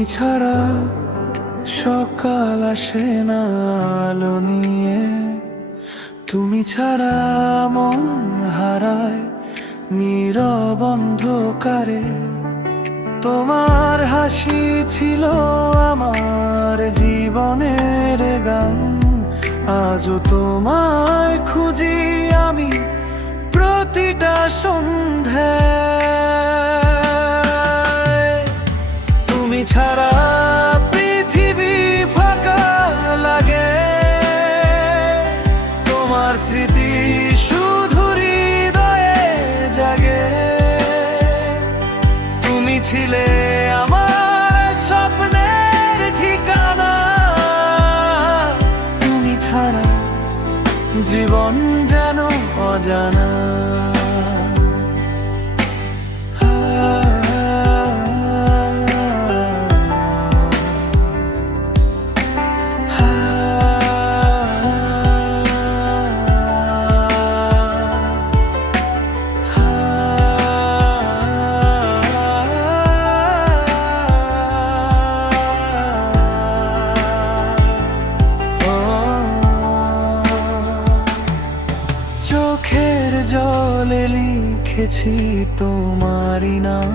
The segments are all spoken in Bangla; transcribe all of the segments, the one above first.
তুমি ছাড়া সকাল আসে না আলো নিয়ে, তুমি ছাড়া মন হারায় নীরব অন্ধকারে। তোমার হাসি ছিল আমার জীবনের গান, আজও তোমায় খুঁজি আমি প্রতিটা সন্ধ্যায়। তুমি ছাড়া পৃথিবী ফাঁকা লাগে, তোমার স্মৃতি শুধু হৃদয়ে জাগে। তুমি ছিলে আমার স্বপ্নের ঠিকানা, তুমি ছাড়া জীবন যেন অজানা। চোখের জলে লিখেছি তোমারই নাম,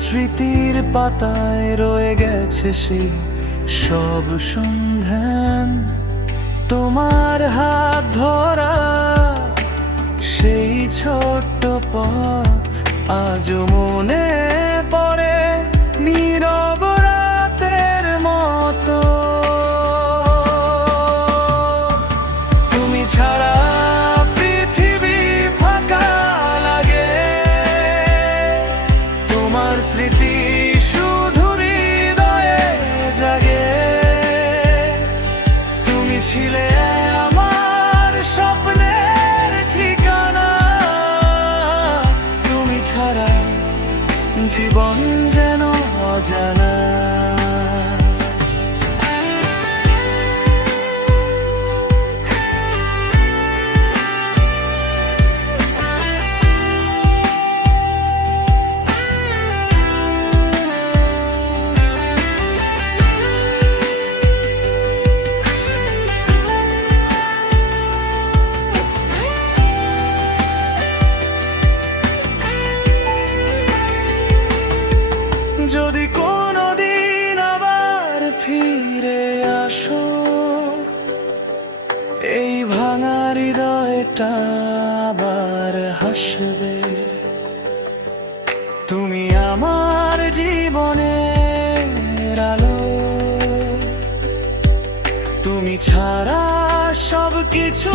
স্মৃতির পাতায় রয়ে গেছে সেই সব সন্ধান। তোমার হাত ধরা সেই ছোট্ট পথ আজও মনে পড়ে নীরব রাতের মতো। তুমি ছাড়া পৃথিবী ফাঁকা লাগে, তোমার স্মৃতি শুধু হৃদয়ে জাগে। তুমি ছিলে আমার স্বপ্নের ঠিকানা, তুমি ছাড়া জীবন যেন অজানা। যদি কোনোদিন আবার ফিরে আসো, এই ভাঙা হৃদয়টা আবার হাসবে। তুমি আমার জীবনের আলো, তুমি ছাড়া সব কিছু